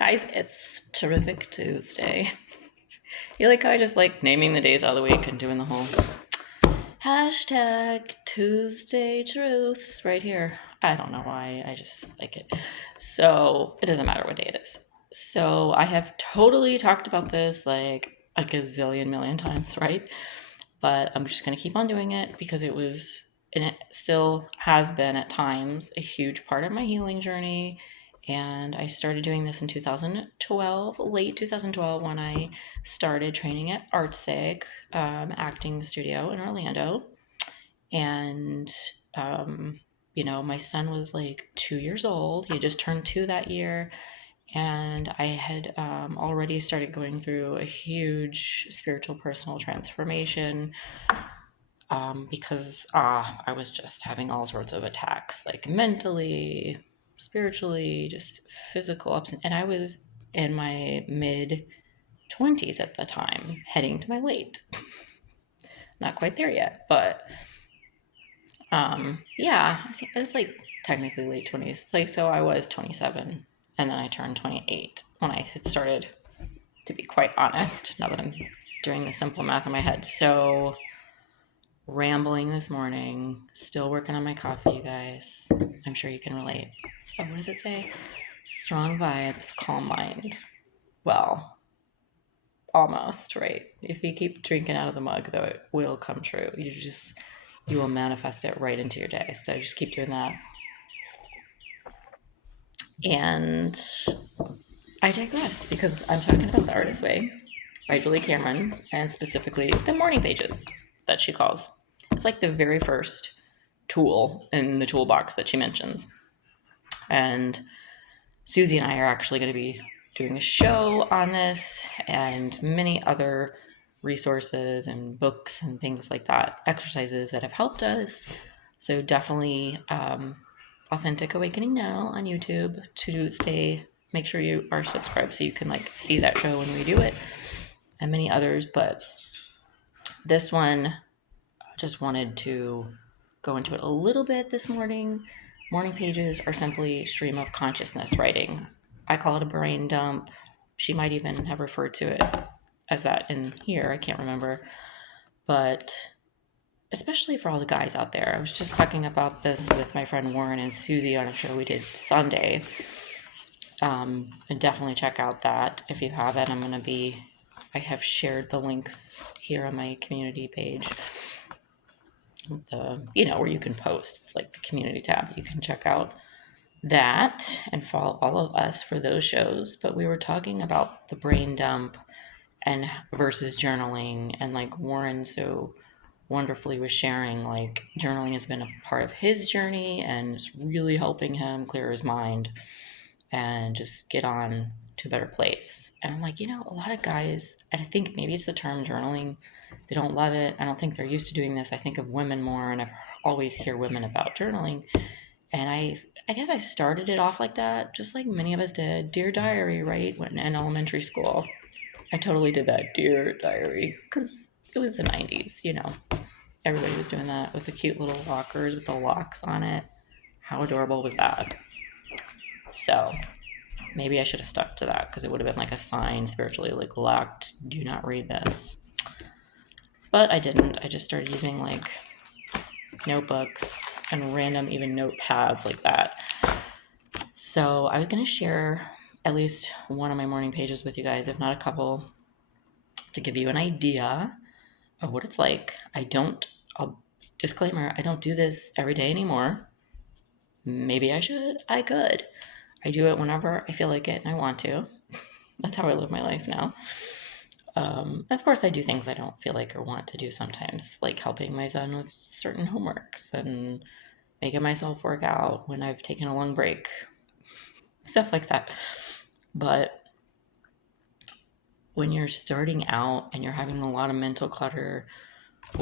Guys, it's Terrific Tuesday. You like how I just like naming the days of the week and doing the whole hashtag Tuesday Truths right here. I don't know why, I just like it. So it doesn't matter what day it is. So I have totally talked about this like a gazillion million times, right? But I'm just going to keep on doing it because it was, and it still has been at times, a huge part of my healing journey. And I started doing this in 2012, late 2012, when I started training at ArtSig, acting studio in Orlando. And, my son was like 2 years old. He had just turned two that year. And I had already started going through a huge spiritual personal transformation because I was just having all sorts of attacks, like mentally, spiritually, just physical ups. And I was in my mid 20s at the time, heading to my late. Not quite there yet, but yeah, I think it was like technically late 20s. Like, so I was 27 and then I turned 28 when I had started, to be quite honest, now that I'm doing the simple math in my head. So rambling this morning, still working on my coffee, you guys. I'm sure you can relate. Oh, what does it say? Strong vibes, calm mind. Well, almost, right? If you keep drinking out of the mug, though, it will come true. You will manifest it right into your day. So just keep doing that. And I digress because I'm talking about The Artist Way by Julie Cameron, and specifically the morning pages that she calls. It's like the very first tool in the toolbox that she mentions. And Susie and I are actually going to be doing a show on this and many other resources and books and things like that, exercises that have helped us. So definitely Authentic Awakening Now on YouTube to make sure you are subscribed so you can like see that show when we do it, and many others. But this one, I just wanted to go into it a little bit this morning. Morning pages are simply stream of consciousness writing. I call it a brain dump. She might even have referred to it as that in here. I can't remember. But especially for all the guys out there. I was just talking about this with my friend Warren and Susie on a show we did Sunday. And definitely check out that if you haven't. I have shared the links here on my community page. Where you can post. It's like the community tab. You can check out that and follow all of us for those shows. But we were talking about the brain dump and versus journaling, and like Warren so wonderfully was sharing, like journaling has been a part of his journey and it's really helping him clear his mind and just get on to a better place. And I'm like, a lot of guys, and I think maybe it's the term journaling, they don't love it. I don't think they're used to doing this. I think of women more, and I always hear women about journaling. And I guess I started it off like that, just like many of us did. Dear Diary, right? When in elementary school. I totally did that, Dear Diary, because it was the 90s, Everybody was doing that with the cute little walkers with the locks on it. How adorable was that? So maybe I should have stuck to that because it would have been like a sign spiritually, like locked, do not read this. But I didn't. I just started using like notebooks and random even notepads like that. So I was going to share at least one of my morning pages with you guys, if not a couple, to give you an idea of what it's like. Disclaimer, I don't do this every day anymore. Maybe I should. I could. I do it whenever I feel like it and I want to. That's how I live my life now. Of course, I do things I don't feel like or want to do sometimes, like helping my son with certain homeworks and making myself work out when I've taken a long break. Stuff like that. But when you're starting out and you're having a lot of mental clutter,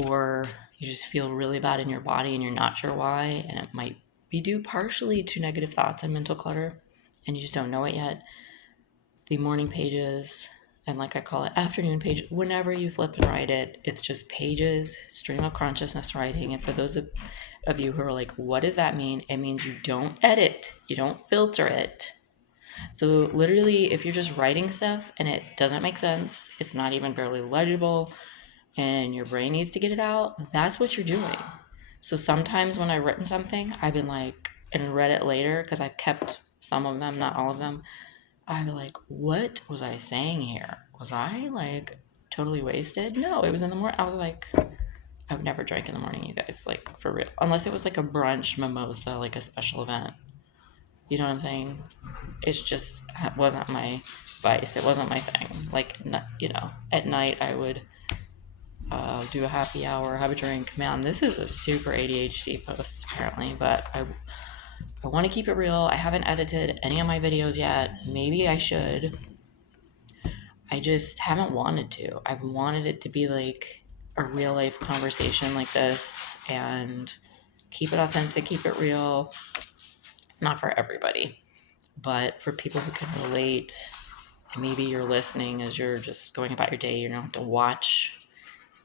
or you just feel really bad in your body and you're not sure why, and it might be due partially to negative thoughts and mental clutter, and you just don't know it yet, the morning pages, and like I call it afternoon page, whenever you flip and write it, it's just pages, stream of consciousness writing. And for those of you who are like, what does that mean? It means you don't edit, you don't filter it. So literally, if you're just writing stuff and it doesn't make sense, it's not even barely legible, and your brain needs to get it out, that's what you're doing. So sometimes when I've written something, I've been like, and read it later, because I've kept some of them, not all of them, I'm like, what was I saying here? Was I like totally wasted? No, it was in the morning. I was like, I would never drink in the morning, you guys, like for real. Unless it was like a brunch mimosa, like a special event. You know what I'm saying? It's just it wasn't my vice. It wasn't my thing. Like, you know, at night I would do a happy hour, have a drink. Man, this is a super ADHD post apparently, but I want to keep it real. I haven't edited any of my videos yet. Maybe I should. I just haven't wanted to. I've wanted it to be like a real life conversation like this and keep it authentic, keep it real. It's not for everybody, but for people who can relate, and maybe you're listening as you're just going about your day, you don't have to watch.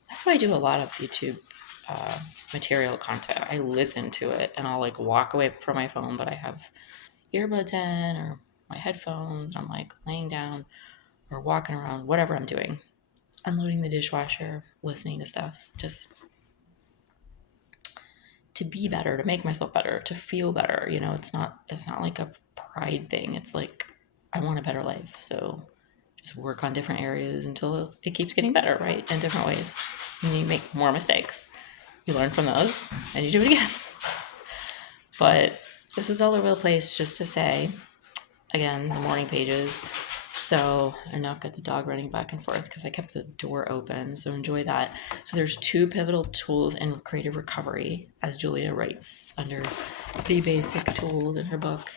That's why I do a lot of YouTube uh, material content. I listen to it and I'll like walk away from my phone, but I have earbuds in or my headphones. I'm like laying down or walking around, whatever I'm doing, unloading the dishwasher, listening to stuff, just to be better, to make myself better, to feel better. You know, it's not like a pride thing. It's like I want a better life. So just work on different areas until it keeps getting better, right? In different ways. And you make more mistakes. You learn from those and you do it again. But this is all over the place just to say, again, the morning pages. So, and now I've got the dog running back and forth because I kept the door open. So enjoy that. So there's 2 pivotal tools in creative recovery, as Julia writes under the basic tools in her book.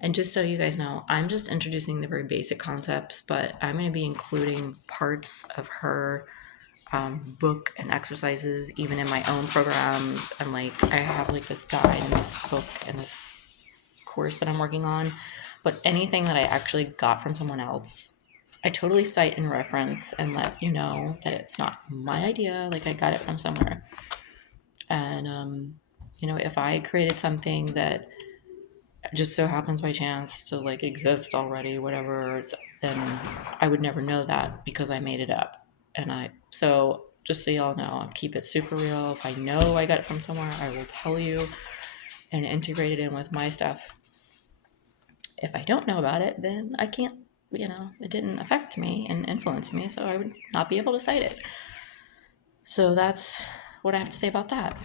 And just so you guys know, I'm just introducing the very basic concepts, but I'm going to be including parts of her book and exercises even in my own programs. And like I have like this guide and this book and this course that I'm working on. But anything that I actually got from someone else, I totally cite and reference and let you know that it's not my idea. Like I got it from somewhere. And, you know, if I created something that just so happens by chance to like exist already, whatever, then I would never know that because I made it up. So just so y'all know, I'll keep it super real. If I know I got it from somewhere, I will tell you and integrate it in with my stuff. If I don't know about it, then I can't, you know, it didn't affect me and influence me, so I would not be able to cite it. So that's what I have to say about that.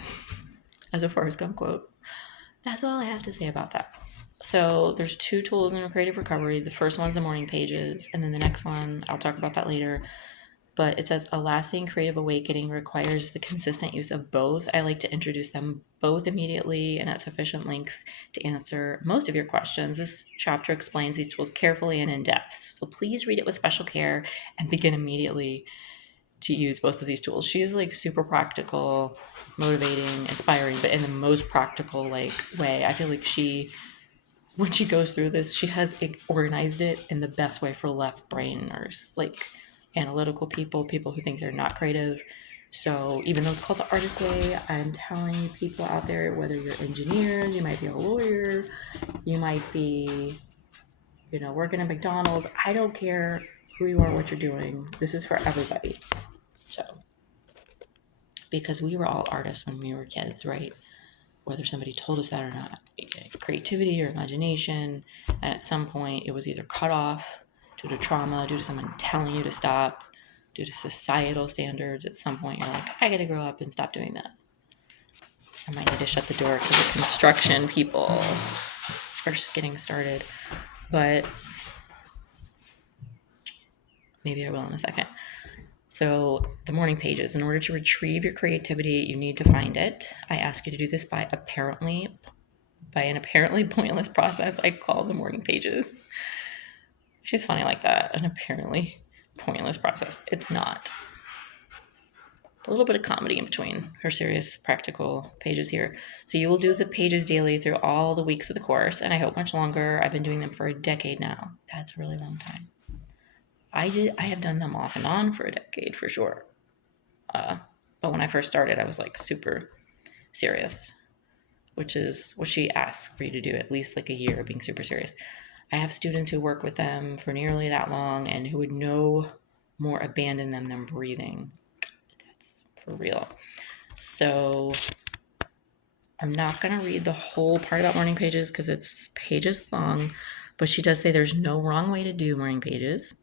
As a Forrest Gump quote. That's all I have to say about that. So there's 2 tools in creative recovery. The first one's the morning pages, and then the next one, I'll talk about that later. But it says a lasting creative awakening requires the consistent use of both. I like to introduce them both immediately and at sufficient length to answer most of your questions. This chapter explains these tools carefully and in depth. So please read it with special care and begin immediately to use both of these tools. She is like super practical, motivating, inspiring, but in the most practical like way. I feel like when she goes through this, she has organized it in the best way for left brainers, like analytical people who think they're not creative. So even though it's called the artist way, I'm telling people out there, whether you're engineers, you might be a lawyer, you might be, you know, working at McDonald's. I don't care who you are, what you're doing. This is for everybody. So, because we were all artists when we were kids, right? Whether somebody told us that or not, creativity or imagination. And at some point, it was either cut off due to trauma, due to someone telling you to stop, due to societal standards. At some point, you're like, I gotta grow up and stop doing that. I might need to shut the door because the construction people are just getting started. But maybe I will in a second. So the morning pages, in order to retrieve your creativity, you need to find it. I ask you to do this by an apparently pointless process I call the morning pages. She's funny like that, an apparently pointless process. It's not. A little bit of comedy in between her serious practical pages here. So you will do the pages daily through all the weeks of the course, and I hope much longer. I've been doing them for a decade now. That's a really long time. I have done them off and on for a decade for sure. But when I first started, I was like super serious, which is what she asks for you to do, at least like a year of being super serious. I have students who work with them for nearly that long and who would no more abandon them than breathing. That's for real. So I'm not going to read the whole part about morning pages because it's pages long, but she does say there's no wrong way to do morning pages.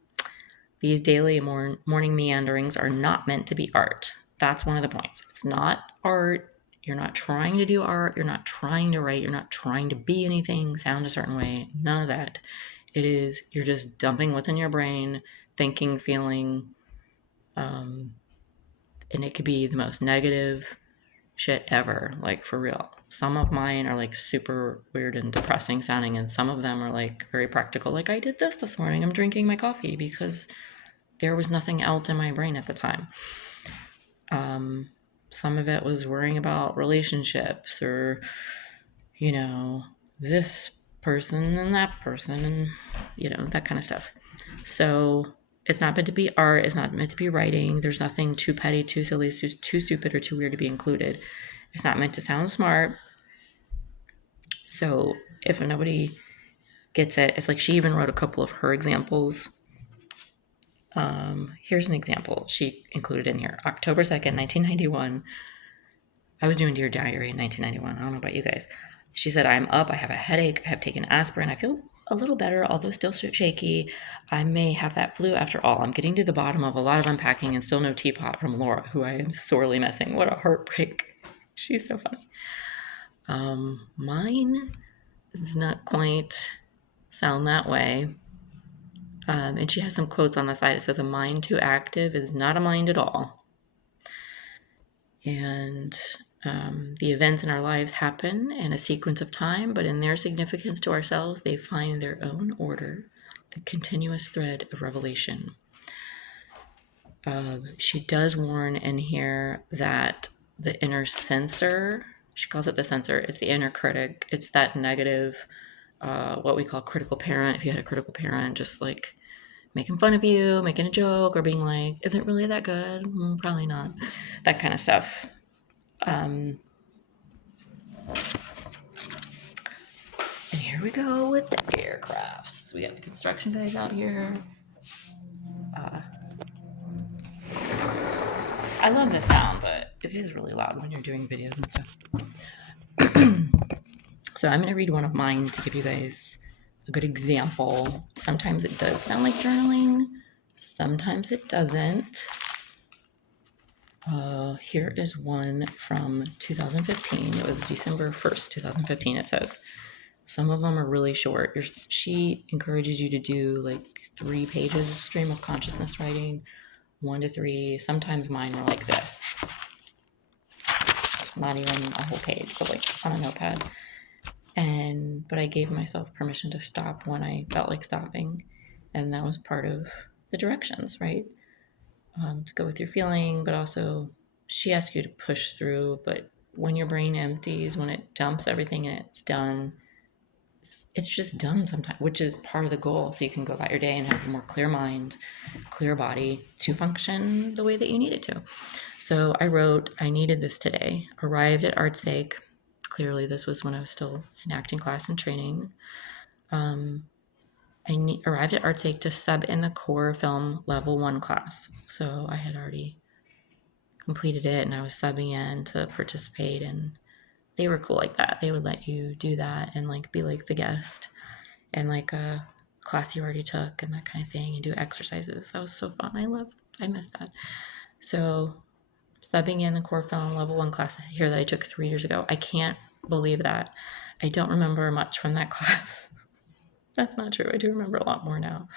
These daily morning meanderings are not meant to be art. That's one of the points. It's not art. You're not trying to do art. You're not trying to write. You're not trying to be anything, sound a certain way. None of that. It is, you're just dumping what's in your brain, thinking, feeling, and it could be the most negative shit ever, like for real. Some of mine are like super weird and depressing sounding, and some of them are like very practical. Like, I did this morning. I'm drinking my coffee because there was nothing else in my brain at the time. Some of it was worrying about relationships or, this person and that person and, that kind of stuff. So it's not meant to be art. It's not meant to be writing. There's nothing too petty, too silly, too stupid, or too weird to be included. It's not meant to sound smart. So if nobody gets it, it's like she even wrote a couple of her examples. Here's an example she included in here. October 2nd, 1991. I was doing Dear Diary in 1991. I don't know about you guys. She said, I'm up. I have a headache. I have taken aspirin. I feel a little better, although still shaky. I may have that flu after all. I'm getting to the bottom of a lot of unpacking and still no teapot from Laura, who I am sorely missing. What a heartbreak. She's so funny. Mine does not quite sound that way. And she has some quotes on the side. It says, a mind too active is not a mind at all. And the events in our lives happen in a sequence of time, but in their significance to ourselves, they find their own order, the continuous thread of revelation. She does warn in here that the inner censor, she calls it the censor, it's the inner critic. It's that negative, what we call critical parent. If you had a critical parent, just like making fun of you, making a joke, or being like, is it really that good? Probably not. That kind of stuff. And here we go with the aircrafts. We got the construction guys out here. I love this sound, but it is really loud when you're doing videos and stuff. So I'm going to read one of mine to give you guys a good example. Sometimes it does sound like journaling. Sometimes it doesn't. Here is one from 2015. It was December 1st, 2015, it says. Some of them are really short. She encourages you to do like 3 pages stream of consciousness writing, 1 to 3. Sometimes mine are like this. Not even a whole page, but like on a notepad. But I gave myself permission to stop when I felt like stopping. And that was part of the directions, right? To go with your feeling, but also she asks you to push through. But when your brain empties, when it dumps everything and it's done, it's just done sometimes, which is part of the goal. So you can go about your day and have a more clear mind, clear body to function the way that you need it to. So I wrote, I needed this today. Arrived at ArtSake. Clearly this was when I was still in acting class and training. Arrived at ArtSake to sub in the core film level 1 class. So I had already completed it and I was subbing in to participate, and they were cool like that. They would let you do that and like be like the guest and like a class you already took and that kind of thing, and do exercises. That was so fun. I missed that. So subbing in the core film level 1 class here that I took 3 years ago. I can't believe that. I don't remember much from that class. That's not true. I do remember a lot more now.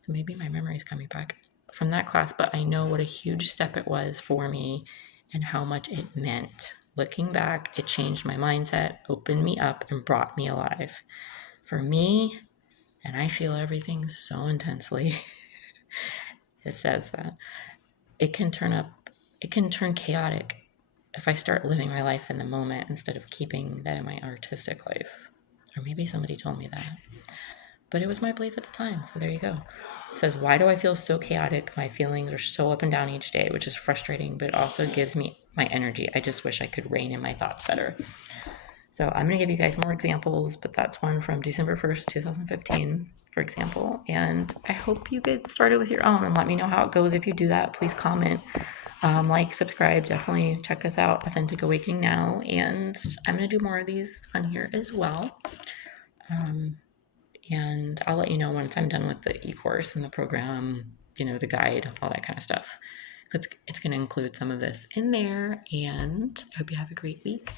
So maybe my memory is coming back from that class, but I know what a huge step it was for me and how much it meant. Looking back, it changed my mindset, opened me up, and brought me alive. For me, and I feel everything so intensely, it says that it can turn chaotic if I start living my life in the moment instead of keeping that in my artistic life. Or maybe somebody told me that. But it was my belief at the time, so there you go. It says, why do I feel so chaotic? My feelings are so up and down each day, which is frustrating, but it also gives me my energy. I just wish I could rein in my thoughts better. So I'm going to give you guys more examples, but that's one from December 1st, 2015, for example. And I hope you get started with your own and let me know how it goes. If you do that, please comment, like, subscribe. Definitely check us out, Authentic Awakening Now. And I'm going to do more of these on here as well. And I'll let you know once I'm done with the e-course and the program, the guide, all that kind of stuff. It's going to include some of this in there. And I hope you have a great week.